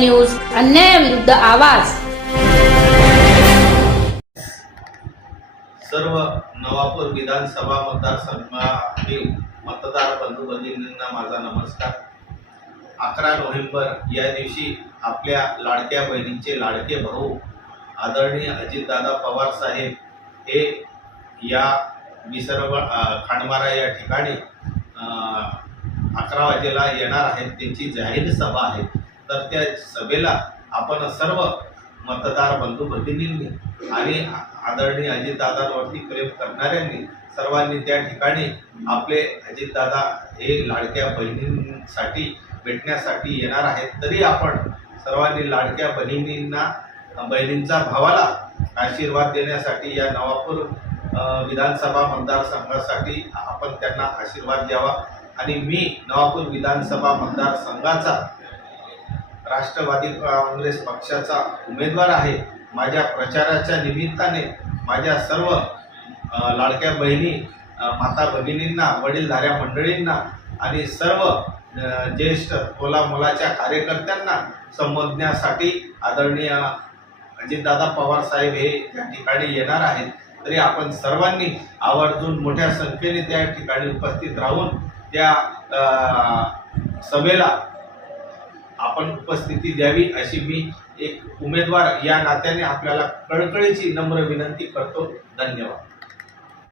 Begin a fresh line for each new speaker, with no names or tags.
विरुद्ध आवाज.
सर्व नवापूर विधानसभा मतदारसंघातील मतदार बंधू भगिनींना माझा नमस्कार. अकरा नोव्हेंबर या दिवशी आपल्या लाडक्या बहिणींचे लाडके भाऊ आदरणीय अजितदादा पवार साहेब हे या विसर्व खांडमारा या ठिकाणी अकरा वाजेला येणार आहेत. त्यांची जाहीर सभा आहे. तर त्या सभेला आपण सर्व मतदार बंधू भगिनींनी आणि आदरणीय अजितदादांवरती प्रेम करणाऱ्यांनी सर्वांनी त्या ठिकाणी आपले अजितदादा हे लाडक्या बहिणींसाठी भेटण्यासाठी येणार आहेत. तरी आपण सर्वांनी लाडक्या बहिणींना बहिणींचा भावाला आशीर्वाद देण्यासाठी या नवापूर विधानसभा मतदारसंघासाठी आपण त्यांना आशीर्वाद द्यावा. आणि मी नवापूर विधानसभा मतदारसंघाचा राष्ट्रवादी काँग्रेस पक्षाचा उमेदवार आहे. माझ्या प्रचाराच्या निमित्ताने माझ्या सर्व लाडक्या बहिणी माता भगिनींना वडीलधाऱ्या मंडळींना आणि सर्व ज्येष्ठ तोला मुलाच्या कार्यकर्त्यांना संबोधण्यासाठी आदरणीय अजितदादा पवार साहेब हे त्या ठिकाणी येणार आहेत. तरी आपण सर्वांनी आवर्जून मोठ्या संख्येने त्या ठिकाणी उपस्थित राहून त्या सभेला आपण उपस्थिती द्यावी अशी मी एक उमेदवार या नात्याने आपल्याला कळकळीची नम्र विनंती करतो. धन्यवाद.